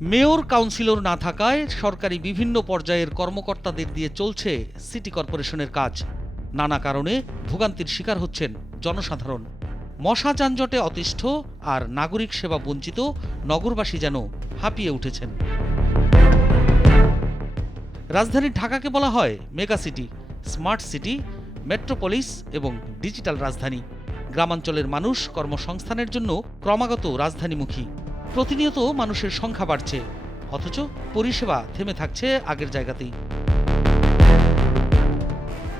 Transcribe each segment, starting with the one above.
Mayor councillor না থাকায় সরকারি বিভিন্ন পর্যায়ের কর্মকর্তাদের দিয়ে চলছে সিটি কর্পোরেশনের কাজ। নানা কারণে ভোগান্তির শিকার হচ্ছেন জনসাধারণ। মশা যানজটে অতিষ্ঠ আর নাগরিক সেবা বঞ্চিত নগরবাসী যেন হাঁপিয়ে উঠেছেন। রাজধানী ঢাকাকে বলা হয় mega city, smart city, metropolis এবং ডিজিটাল রাজধানী। গ্রামাঞ্চলের মানুষ কর্মসংস্থানের জন্য ক্রমাগত রাজধানীমুখী। প্রতিনিয়ত মানুষের সংখ্যা বাড়ছে, অথচ পরিষেবা থেমে থাকছে আগের জায়গাতেই।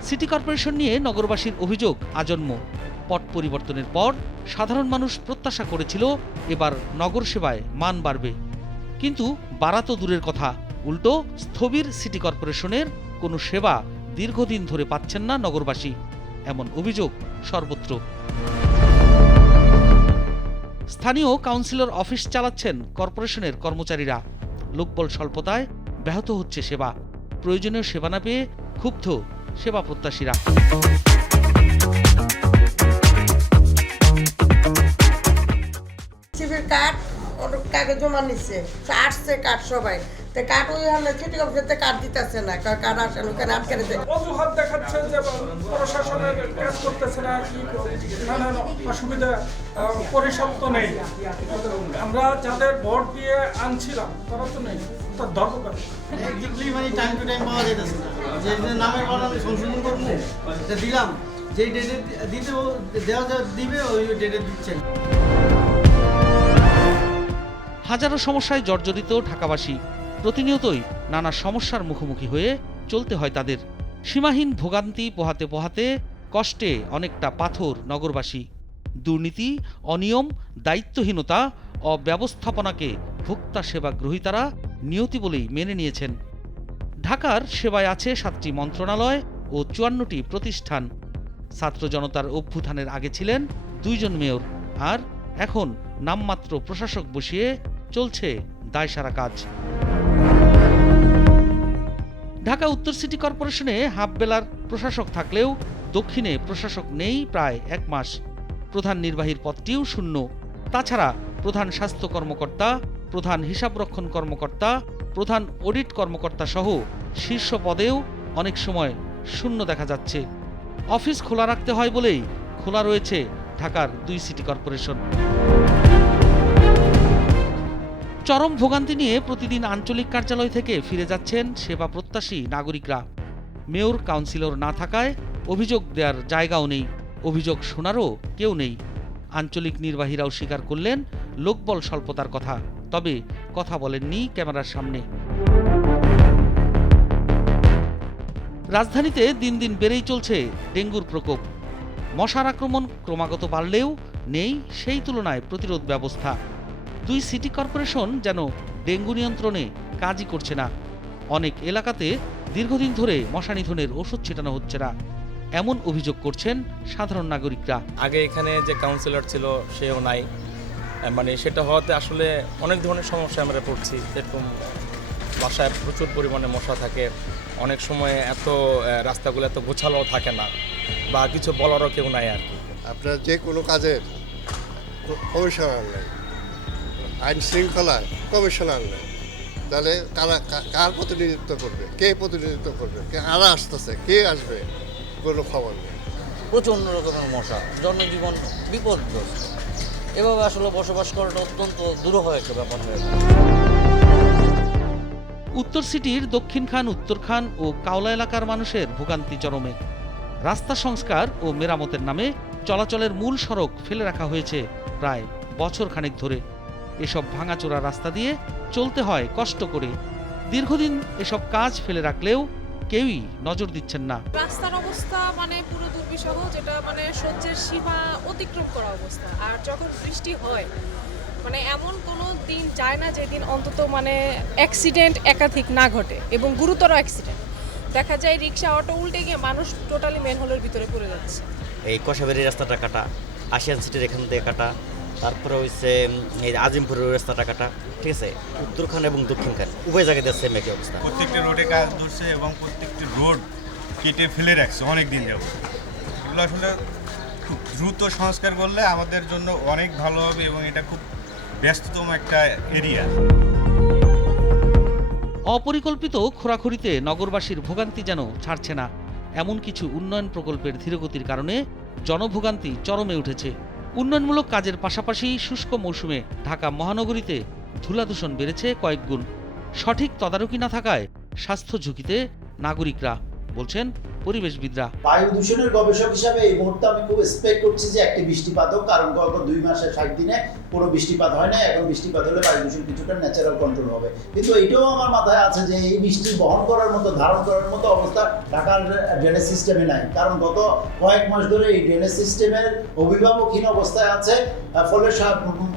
সিটি কর্পোরেশন নিয়ে নগরবাসীর অভিযোগ আজন্ম। পট পরিবর্তনের পর সাধারণ মানুষ প্রত্যাশা করেছিল এবার নগর সেবায় মান বাড়বে, কিন্তু বাড়া তো দূরের কথা, উল্টো স্থবির সিটি কর্পোরেশনের কোনো সেবা দীর্ঘদিন ধরে পাচ্ছেন না নগরবাসী, এমন অভিযোগ সর্বত্র। স্থানীয় কাউন্সিলর অফিস চালাচ্ছেন কর্পোরেশনের কর্মচারীরা। লোকবল স্বল্পতায় ব্যাহত হচ্ছে সেবা। প্রয়োজনীয় সেবা না পেয়ে ক্ষুব্ধ সেবা প্রত্যাশীরা। কাগজ জমা নিচ্ছে, আসছে কাঠ সবাই কাঠ ওই হলে সিটি অফিসে কাঠ দিতেছে না, কাঠ আসেন ওখানে আটকে দিতে অজুহাত দেখাচ্ছে যে প্রশাসনের কাজ করতেছে না, কি নানান অসুবিধা, পরিষদ তো নেই। আমরা যাদের ভোট দিয়ে আনছিলাম তারা তো নেই, তার ধর্মকার মানে টাইম টু টাইম পাওয়া যেতেছে না। যে নামের বানান সংশোধন করবো দিলাম, যেই ডেটে দিতে দেওয়া দিবে ওই ডেটে দিচ্ছেন। হাজারো সমস্যায় জর্জরিত ঢাকাবাসী। প্রতিনিয়তই নানা সমস্যার মুখোমুখি হয়ে চলতে হয় তাদের। সীমাহীন ভোগান্তি পোহাতে পোহাতে কষ্টে অনেকটা পাথর নগরবাসী। দুর্নীতি, অনিয়ম, দায়িত্বহীনতা, অব্যবস্থাপনাকে ভোক্তা সেবা গ্রহীতারা নিয়তি বলেই মেনে নিয়েছেন। ঢাকার সেবায় আছে 7টি মন্ত্রণালয় ও 54টি প্রতিষ্ঠান। ছাত্র জনতার অভ্যুত্থানের আগে ছিলেন 2 জন মেয়র, আর এখন নামমাত্র প্রশাসক বসিয়ে চলছে দায়সারা কাজ। ঢাকা উত্তর সিটি কর্পোরেশনে হাফ বেলার প্রশাসক থাকলেও দক্ষিণে প্রশাসক নেই প্রায় 1 মাস। প্রধান নির্বাহীর পদটিও শূন্য। তাছাড়া প্রধান স্বাস্থ্য কর্মকর্তা, প্রধান হিসাবরক্ষণ কর্মকর্তা, প্রধান অডিট কর্মকর্তা সহ শীর্ষ পদেও অনেক সময় শূন্য দেখা যাচ্ছে। অফিস খোলা রাখতে হয় বলেই খোলা রয়েছে ঢাকার 2 সিটি কর্পোরেশন। চরম ভোগান্তি নিয়ে প্রতিদিন আঞ্চলিক কার্যালয় থেকে ফিরে যাচ্ছেন সেবা প্রত্যাশী নাগরিকরা। মেয়র কাউন্সিলর না থাকায় অভিযোগ দেওয়ার জায়গাও নেই, অভিযোগ শোনারও কেউ নেই। আঞ্চলিক নির্বাহীরাও স্বীকার করলেন লোকবল স্বল্পতার কথা, তবে কথা বলেননি ক্যামেরার সামনে। রাজধানীতে দিন দিন বেড়েই চলছে ডেঙ্গুর প্রকোপ। মশার আক্রমণ ক্রমাগত বাড়লেও নেই সেই তুলনায় প্রতিরোধ ব্যবস্থা। 2 সিটি কর্পোরেশন যেন ডেঙ্গু নিয়ন্ত্রণে কাজই করছে না। অনেক এলাকাতে দীর্ঘদিন ধরে মশা নিধনের ওষুধ ছিটানো হচ্ছে না, এমন অভিযোগ করছেন সাধারণ নাগরিকরা। আগে এখানে যে কাউন্সিলর ছিল সেও নাই, মানে সেটা হওয়াতে আসলে অনেক ধরনের সমস্যা আমরা পড়ছি। এরকম বাসায় প্রচুর পরিমাণে মশা থাকে, অনেক সময় এত রাস্তাগুলো এত গোছালো থাকে না, বা কিছু বলারও কেউ নাই আর কি। আপনার যে কোনো কাজের কমিশনার নেই, আইন শৃঙ্খলায় কমিশনার নেই, তাহলে কার প্রতিনিধিত্ব করবে, কে প্রতিনিধিত্ব করবে, কে আরা আসতেছে, কে আসবে, কোনো খবর নেই। প্রচণ্ড রকমের মশা, জনজীবন বিপদগ্রস্ত। এভাবে আসলে বসবাস করাটা অত্যন্ত দুরূহ একটা ব্যাপার হয়ে গেছে। উত্তর সিটির দক্ষিণ খান, উত্তর খান ও কাওলা এলাকার মানুষের ভোগান্তি চরমে। রাস্তা সংস্কার ও মেরামতের নামে চলাচলের মূল সড়ক ফেলে রাখা হয়েছে প্রায় বছর খানেক ধরে। এসব ভাঙাচোরা রাস্তা দিয়ে চলতে হয় কষ্ট করে। দীর্ঘদিন এসব কাজ ফেলে রাখলেও কেউই নজর দিচ্ছেন না। রাস্তার অবস্থা মানে পুরো দুর্বিষহ, যেটা মানে সহ্যের সীমা অতিক্রম করা অবস্থা। আর যখন বৃষ্টি হয় মানে এমন কোনো দিন যায় না যেদিন অন্তত মানে অ্যাক্সিডেন্ট একাধিক না ঘটে, এবং গুরুতর অ্যাক্সিডেন্ট দেখা যায়। রিক্সা, অটো উল্টে গিয়ে মানুষ টোটালি মেন হোলের ভিতরে পড়ে যাচ্ছে। এই কষাবাড়ি রাস্তাটা কাটা, আশিয়ান সিটির এখান থেকে কাটা, তারপরে হচ্ছে এই আজিমপুরের রাস্তাটা কাটা, ঠিক আছে। উত্তরখান এবং দক্ষিণখান উভয় জায়গায় সেম একই অবস্থা। প্রত্যেকটা রোডে কাজ ধরছে এবং প্রত্যেকটি রোড কেটে ফেলে রাখছে অনেক দিন যাবত। এগুলো আসলে খুব দ্রুত সংস্কার করলে আমাদের জন্য অনেক ভালো হবে, এবং এটা খুব ব্যস্ততম একটা এরিয়া। অপরিকল্পিত খোরাখুরিতে নগরবাসীর ভোগান্তি যেন ছাড়ছে না। এমন কিছু উন্নয়ন প্রকল্পের ধীরগতির কারণে জনভোগান্তি চরমে উঠেছে। উন্নয়নমূলক কাজের পাশাপাশি শুষ্ক মৌসুমে ঢাকা মহানগরীতে ধূলাদূষণ বেড়েছে কয়েক গুণ। সঠিক তদারকি না থাকায় স্বাস্থ্য ঝুঁকিতে নাগরিকরা, বলছেন পরিবেশবিদরা। বায়ু দূষণের গবেষক হিসাবে এই মুহূর্তে আমি খুব এক্সপেক্ট করছি যে একটি বৃষ্টিপাত হোক, কারণ গত 2 মাসে 60 দিনে কোনো বৃষ্টিপাত হয় না। এখন বৃষ্টিপাত হলে বায়ু দূষণ কিছুটা ন্যাচারাল কন্ট্রোল হবে। কিন্তু এইটাও আমার মাথায় আছে যে এই বৃষ্টি বহন করার মতো, ধারণ করার মতো অবস্থা ঢাকার ড্রেনেজ সিস্টেমে নাই, কারণ গত কয়েক মাস ধরে এই ড্রেনেজ সিস্টেমের অভিভাবকহীন অবস্থায় আছে। ফলে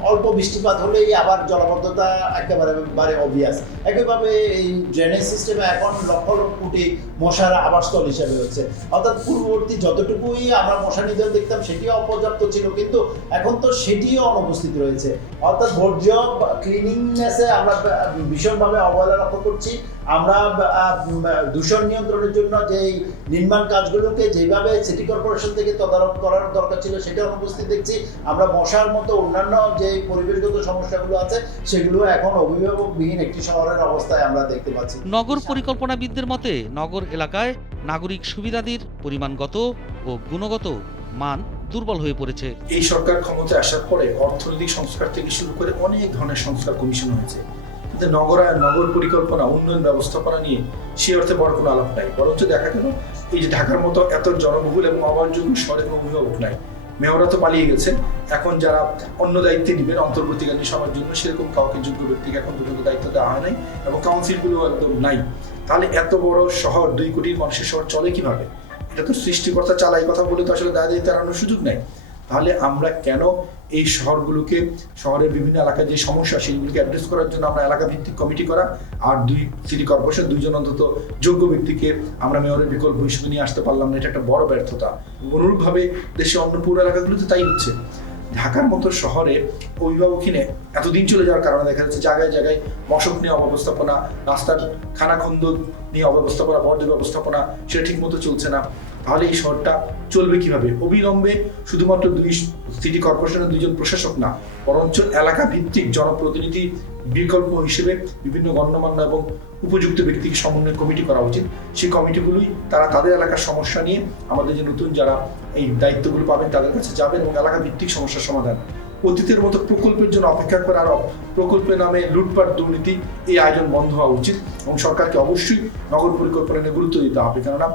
অল্প বৃষ্টিপাত হলেই আবার জলাবদ্ধতা একেবারে অবভিয়াস। একইভাবে এই ড্রেনেজ সিস্টেমে এখন লক্ষ লক্ষ কোটি মশার আবাসস্থল হিসেবে হচ্ছে। অর্থাৎ পূর্ববর্তী যতটুকুই আমরা মশা নিধন দেখতাম সেটিও অপর্যাপ্ত ছিল, কিন্তু এখন তো সেটিও অনুপস্থিত রয়েছে। অর্থাৎ বর্জ্য ক্লিনিংনেসে আমরা ভীষণভাবে অবহেলা লক্ষ্য করছি। আমরা দূষণ নিয়ন্ত্রণের জন্য যে নির্মাণ কাজগুলোকে যেভাবে সিটি কর্পোরেশন থেকে তদারক করার দরকার ছিল সেটা অনুপস্থিত দেখছি। আমরা মশার মতো অন্যান্য যে পরিবেশগত সমস্যাগুলো আছে সেগুলো এখন অভিভাবকবিহীন একটি শহরের অবস্থায় আমরা দেখতে পাচ্ছি। নগর পরিকল্পনাবিদদের মতে নগর এলাকায় নাগরিক সুবিধাদির পরিমাণগত ও গুণগত মান দুর্বল হয়ে পড়েছে। এই সরকার ক্ষমতায় আসার পরে অর্থনৈতিক সংস্কার থেকে শুরু করে অনেক ধরনের সংস্কার কমিশন হয়েছে, কিন্তু নগর পরিকল্পনা, উন্নয়ন ব্যবস্থাপনা নিয়ে সে অর্থে বড় কোনো আলাপ নাই। বরঞ্চ দেখা গেল এই যে ঢাকার মতো এত জনবহুল এবং অবাসযোগ্য শহরে কোনো অভিভাবক নাই। মেয়ররা তো পালিয়ে গেছেন। এখন যারা অন্য দায়িত্বে নেবেন অন্তর্বর্তীকালীন সময়ের জন্য সেরকম কাউকে যোগ্য ব্যক্তিকে এখন পর্যন্ত দায়িত্ব দেওয়া হয় নাই, এবং কাউন্সিলগুলো একদম নাই। তাহলে এত বড় শহর, 2 কোটি মানুষের শহর চলে কিভাবে? এটা তো সৃষ্টিকর্তা চালাই কথা বলে তো আসলে দায় দায়িত্ব এড়ানোর সুযোগ নাই। তাহলে আমরা কেন এই শহরগুলোকে, শহরের বিভিন্ন এলাকায় যে সমস্যা সেগুলোকে অ্যাড্রেস করার জন্য আমরা এলাকা ভিত্তিক কমিটি করা আর 2 সিটি কর্পোরেশন 2 জন অন্তত যোগ্য ব্যক্তিকে আমরা মেয়রের বিকল্প হিসেবে নিয়ে আসতে পারলাম না, এটা একটা বড় ব্যর্থতা। অনুরূপভাবে দেশের অন্য পৌর এলাকাগুলোতে তাই হচ্ছে। ঢাকার মতো শহরে অভিভাবকহীনে এতদিন চলে যাওয়ার কারণে দেখা যাচ্ছে জায়গায় জায়গায় মশক নিয়ে অব্যবস্থাপনা, রাস্তার খানাখন্দ নিয়ে অব্যবস্থাপনা, বর্জ্য ব্যবস্থাপনা সেটা ঠিক মতো চলছে না। তাহলে এই শহরটা চলবে কিভাবে? অবিলম্বে শুধুমাত্র 2 সিটি কর্পোরেশনের 2 জন প্রশাসক না, বরঞ্চ এলাকা ভিত্তিক জনপ্রতিনিধি বিকল্প হিসেবে বিভিন্ন গণ্যমান্য এবং উপযুক্ত ব্যক্তিকে সমন্বয় কমিটি করা উচিত। সেই কমিটিগুলোই তারা তাদের এলাকার সমস্যা নিয়ে আমাদের যে নতুন যারা এই দায়িত্বগুলো পাবেন তাদের কাছে যাবেন এবং এলাকা ভিত্তিক সমস্যার সমাধান। অতীতের মতো প্রকল্পের জন্য অপেক্ষা করে আর প্রকল্পের নামে লুটপাট, দুর্নীতি, এই আয়োজন বন্ধ হওয়া উচিত এবং সরকারকে অবশ্যই নগর পরিকল্পনা নিয়ে গুরুত্ব দিতে হবে। কেননা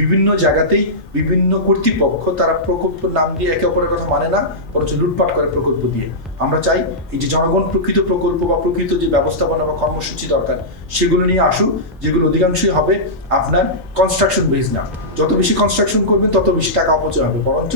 বিভিন্ন জায়গাতেই বিভিন্ন কর্তৃপক্ষ তারা প্রকল্পের নাম দিয়ে একে অপরের কথা মানে না, বরঞ্চ লুটপাট করে প্রকল্প দিয়ে। আমরা চাই এই যে জনগণ প্রকৃত প্রকল্প বা প্রকৃত যে ব্যবস্থাপনা বা কর্মসূচি দরকার সেগুলো নিয়ে আসুক, যেগুলো অধিকাংশই হবে আপনার কনস্ট্রাকশন বেস না। যত বেশি কনস্ট্রাকশন করবেন তত বেশি টাকা অপচয় হবে, বরঞ্চ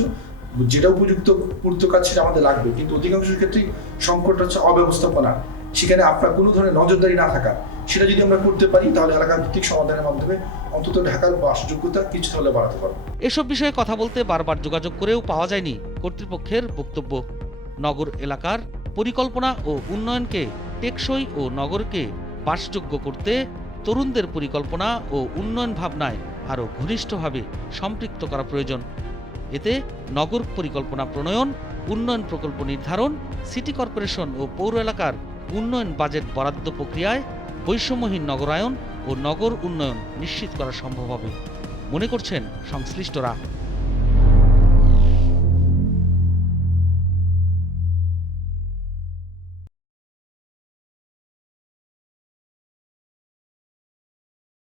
যেটা উপযুক্ত পূর্ত কাজ সেটা আমাদের লাগবে। কিন্তু অধিকাংশ ক্ষেত্রেই সংকট হচ্ছে অব্যবস্থাপনা। সেখানে আপনার কোনো ধরনের নজরদারি না থাকা, সেটা যদি আমরা করতে পারি তাহলে এলাকা ভিত্তিক সমাধানের মাধ্যমে অন্তত ঢাকার বাসযোগ্যতা কিছু হলে বাড়াতে পারবো। এসব বিষয়ে কথা বলতে বারবার যোগাযোগ করেও পাওয়া যায়নি কর্তৃপক্ষের বক্তব্য। নগর এলাকার পরিকল্পনা ও উন্নয়নকে টেকসই ও নগরকে বাসযোগ্য করতে তরুণদের পরিকল্পনা ও উন্নয়ন ভাবনায় আরও ঘনিষ্ঠভাবে সম্পৃক্ত করা প্রয়োজন। এতে নগর পরিকল্পনা প্রণয়ন, উন্নয়ন প্রকল্প নির্ধারণ, সিটি কর্পোরেশন ও পৌর এলাকার উন্নয়ন বাজেট বরাদ্দ প্রক্রিয়ায় বৈষম্যহীন নগরায়ন ও নগর উন্নয়ন নিশ্চিত করা সম্ভব হবে, মনে করছেন সংশ্লিষ্টরা।